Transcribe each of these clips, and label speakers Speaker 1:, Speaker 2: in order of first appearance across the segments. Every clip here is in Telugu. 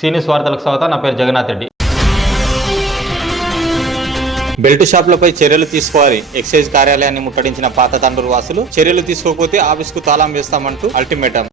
Speaker 1: సీనియస్ వార్తలకు స్వాగతం. నా పేరు జగన్నాథ్ రెడ్డి.
Speaker 2: బెల్ట్ షాపులపై చర్యలు తీసుకోవాలి. ఎక్సైజ్ కార్యాలయాన్ని ముట్టడించిన పాత తండ్రులు వాసులు చర్యలు తీసుకోకపోతే ఆఫీస్కు తాళం వేస్తామంటూ అల్టిమేటం.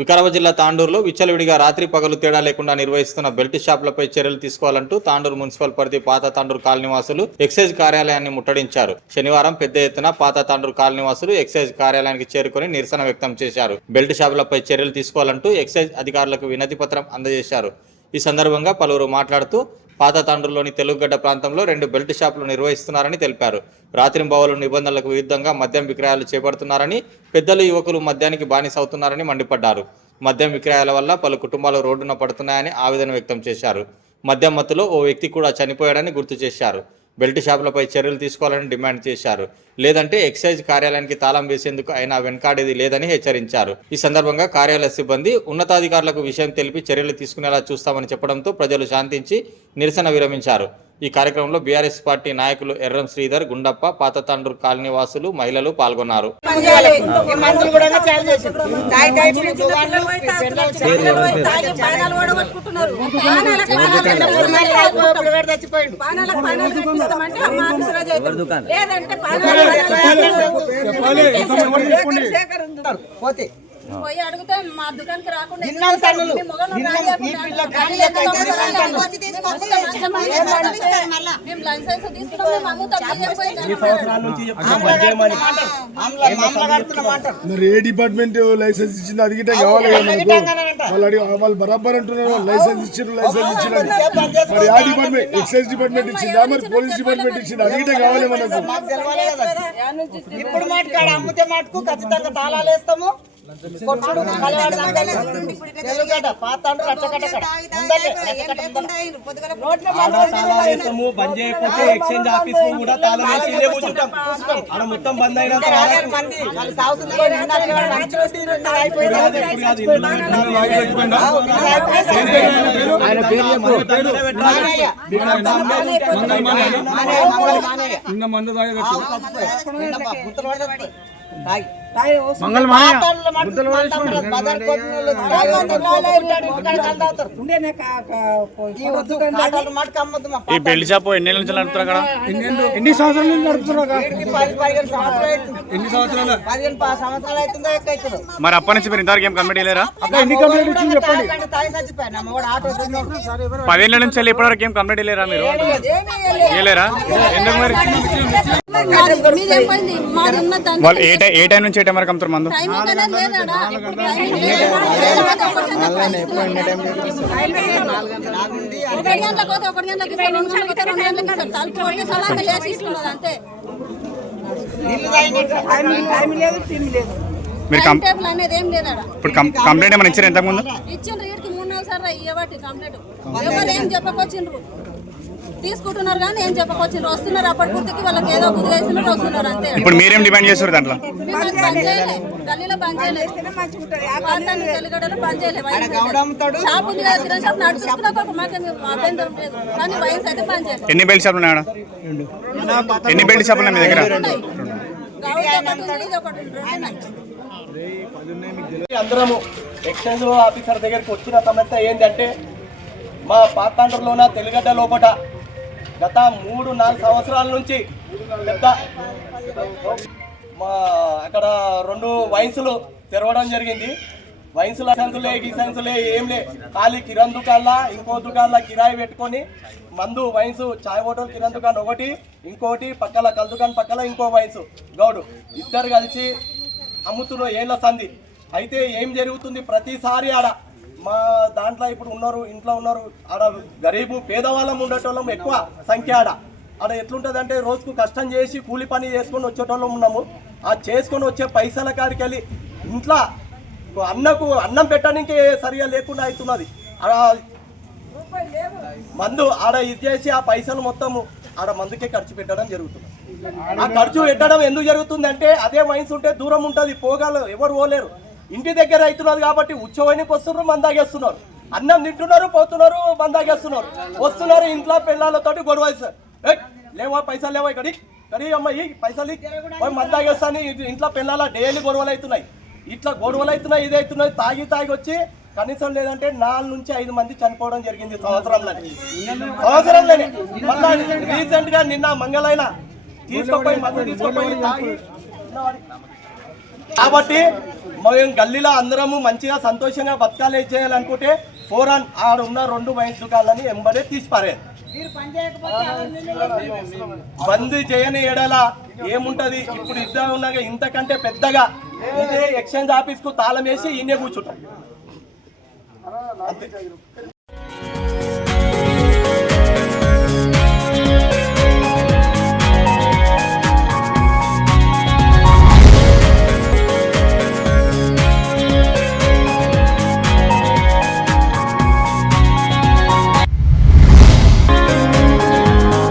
Speaker 2: వికారాబాద్ జిల్లా తాండూరులో విచ్చలవిడిగా రాత్రి పగలు తేడా లేకుండా నిర్వహిస్తున్న బెల్ట్ షాపులపై చర్యలు తీసుకోవాలంటూ తాండూరు మున్సిపల్ పరిధి పాత తాండూరు కాలనీవాసులు ఎక్సైజ్ కార్యాలయాన్ని ముట్టడించారు. శనివారం పెద్ద ఎత్తున పాత తాండూరు కాలనీవాసులు ఎక్సైజ్ కార్యాలయానికి చేరుకొని నిరసన వ్యక్తం చేశారు. బెల్ట్ షాపులపై చర్యలు తీసుకోవాలంటూ ఎక్సైజ్ అధికారులకు వినతి పత్రం అందజేశారు. ఈ సందర్భంగా పలువురు మాట్లాడుతూ పాత తండ్రులోని తెలుగుగడ్డ ప్రాంతంలో రెండు బెల్ట్ షాపులు నిర్వహిస్తున్నారని తెలిపారు. రాత్రింబవలు నిబంధనలకు విరుద్ధంగా మద్యం విక్రయాలు చేపడుతున్నారని పెద్దలు యువకులు మద్యానికి బానిస అవుతున్నారని మండిపడ్డారు. మద్యం విక్రయాల వల్ల పలు కుటుంబాలు రోడ్డున పడుతున్నాయని ఆవేదన వ్యక్తం చేశారు. మద్యం మత్తులో ఓ వ్యక్తి కూడా చనిపోయాడని గుర్తు చేశారు. బెల్ట్ షాపులపై చర్యలు తీసుకోవాలని డిమాండ్ చేశారు. లేదంటే ఎక్సైజ్ కార్యాలయానికి తాళం వేసేందుకు అయినా వెనకాడేది లేదని హెచ్చరించారు. ఈ సందర్భంగా కార్యాలయ సిబ్బంది ఉన్నతాధికారులకు విషయం తెలిపి చర్యలు తీసుకునేలా చూస్తామని చెప్పడంతో ప్రజలు శాంతించి నిరసన విరమించారు. ఈ కార్యక్రమంలో బీఆర్ఎస్ పార్టీ నాయకులు ఎర్రం శ్రీధర్ గుండప్ప పాత తండ్రు కాలనీ వాసులు మహిళలు పాల్గొన్నారు.
Speaker 3: లేదంటే పానాలు పోయి అడిగితే మా దుకాణానికి రాకుండా
Speaker 4: నిన్నం నిన్నం ఈ పిల్ల అయితే నిన్నం
Speaker 3: మేము లైసెన్స్ తీసుకున్నాం మేము అమ్ముతాం బియ్యం పోయి దాన్ని
Speaker 4: ఆమ్ల- ఆమ్ల కడుతున్నాం అంటారు.
Speaker 5: మరి ఏ డిపార్ట్మెంట్ లైసెన్స్ ఇచ్చింది అది గిట్ట కావాలి. వాళ్ళు అడిగి వాళ్ళు బరాబర్ అంటున్నారు లైసెన్స్ ఇచ్చారు లైసెన్స్ ఇచ్చారు మరి ఆ డిపార్ట్మెంట్ ఎక్సైజ్ డిపార్ట్మెంట్ ఇచ్చిందా మరి పోలీస్ డిపార్ట్మెంట్ ఇచ్చింది అది గిట్ట కావాలి మనకు
Speaker 4: ఇప్పుడు మాటకు ఆడ అమ్మితే మాటకు ఖచ్చితంగా తాళాలు వేస్తాము
Speaker 6: తాళాలేస్తాము బంద్ చేయకపోతే ఎక్స్చేంజ్ ఆఫీస్ కూడా తాళం వేసి ఇదే కూర్చుంటాం ఆడ మొత్తం బంద్ అయిన.
Speaker 4: నిన్న. తాగి. ఈ
Speaker 2: బెల్ట్ షాప్ ఎన్ని నుంచి నడుపుతారు అక్కడ?
Speaker 5: ఎన్ని సంవత్సరాల నుంచి నడుపుతున్నారు
Speaker 4: సంవత్సరాలు.
Speaker 2: మరి అప్పటి నుంచి మీరు ఇంతవరకు ఏం కంప్లీట్ చేయలేరా?
Speaker 5: ఎన్ని కంప్లైంట్ ఇచ్చింది చెప్పండి.
Speaker 2: పదేళ్ళ నుంచి వెళ్ళి ఇప్పటివరకు ఏం కంప్లీట్ చేయలేరా మీరు? చేయలేరా? ఎందుకు మరి? వాళ్ళు ఏ టైం నుంచి టైం వరకు అమ్ముతారు మందు. మీరు ఇప్పుడు కంప్లైంట్ ఏమైనా ఇచ్చారు ఇంతకుముందు?
Speaker 3: ఇచ్చిండ్రు మూడు నాలుగు సార్లు కంప్లైంట్. ఎవరు ఏం చెప్పకొచ్చిండ్రు తీసుకుంటున్నారు కానీ ఏం చెప్పకొచ్చిండ్రు? వస్తున్నారు అప్పటి పూర్తికి వాళ్ళకి ఏదో వేసినట్టు వస్తున్నారు అంతే.
Speaker 2: ఇప్పుడు మీరేం డిమాండ్ చేస్తారు దాంట్లో?
Speaker 3: గల్లీలో బంద్ చేయలే. వాతాన్ని తెలుగడలో బంద్ చేయలే.
Speaker 4: ఆడ గౌడ అమ్ముతాడు.
Speaker 3: షాప్ ఉంది కదా కిరాణా షాప్ నడుచుకున్నా ఒక మాకు అభ్యంతరం లేదు. కానీ వయసు అయితే బంద్ చేయలేదు
Speaker 2: ఎన్ని బెల్ట్ షాపులు ఉన్నాయి? ఆడ ఎన్ని బెల్ట్ షాపులు ఉన్నాయి మీ దగ్గర.
Speaker 6: అందరము ఎక్స్చేంజ్ ఆఫీసర్ దగ్గరికి వచ్చిన సమస్య ఏంటంటే మా పాతాండ్రలోన తెలుగడ్డ లోపట గత మూడు నాలుగు సంవత్సరాల నుంచి పెద్ద మా అక్కడ రెండు వయసులు తెరవడం జరిగింది. వయసు లైసెన్సులే గీసెన్సులే ఏం లే. ఖాళీ కిరణ్ దుకాన్లా ఇంకో దుకాన్లా కిరాయి పెట్టుకొని మందు వయసు చాయ్ హోటల్ కిరణ్ దుకాణం ఒకటి ఇంకోటి పక్కల కల్ దుకాన్ పక్కల ఇంకో వయసు గౌడు. ఇద్దరు కలిసి అమ్ముతున్న ఏళ్ళ సంధి. అయితే ఏం జరుగుతుంది? ప్రతిసారి ఆడ మా దాంట్లో ఇప్పుడు ఉన్నారు ఇంట్లో ఉన్నారు ఆడ గరీబు పేదవాళ్ళం ఉండేటోళ్ళం ఎక్కువ సంఖ్య ఆడ. ఆడ ఎట్లుంటుంది అంటే రోజుకు కష్టం చేసి కూలి పని చేసుకొని వచ్చేటోళ్ళం ఉన్నాము. ఆ చేసుకొని వచ్చే పైసల కాడికి వెళ్ళి ఇంట్లో అన్నకు అన్నం పెట్టడానికి సరిగా లేకుండా అవుతున్నది. మందు ఆడ ఇది చేసి ఆ పైసలు మొత్తము ఆడ మందుకే ఖర్చు పెట్టడం జరుగుతుంది. ఆ ఖర్చు పెట్టడం ఎందుకు జరుగుతుంది అంటే అదే వయసు ఉంటే దూరం ఉంటుంది పోగాలు ఎవరు పోలేరు. ఇంటి దగ్గర అవుతున్నది కాబట్టి ఉచ్చవైనకి వస్తున్నారు మందాగేస్తున్నారు. అన్నం తింటున్నారు పోతున్నారు మందాగేస్తున్నారు. వస్తున్నారు ఇంట్లో పిల్లలతోటి గొడవ సార్ లేవా పైసలు లేవా ఇక్కడ? కడి అమ్మాయి పైసలు మందాగేస్తాను. ఇంట్లో పిల్లల డైలీ గొడవలు అవుతున్నాయి. ఇట్లా గొడవలు అవుతున్నాయి ఇది అవుతున్నాయి తాగి తాగి వచ్చి కనీసం లేదంటే నాలుగు నుంచి ఐదు మంది చనిపోవడం జరిగింది సంవత్సరంలో. సంవత్సరంలోనే. మళ్ళా రీసెంట్గా నిన్న మంగళైన తీసుకుపోయి మందు తీసుకుపోయి తాగి కాబట్టి మేము గల్లీలో అందరము మంచిగా సంతోషంగా బతకాలి చేయాలనుకుంటే ఫోరాన్ ఆడ ఉన్న రెండు వైన్స్ దుకాణాలని ఎంబడే తీసిపారే. బంద్ చేయని ఎడల ఏముంటది? ఇప్పుడు ఇద్దరు ఉన్నాగా ఇంతకంటే పెద్దగా ఇదే ఎక్స్చేంజ్ ఆఫీస్కు తాళం వేసి ఈయనే కూర్చుంటాం.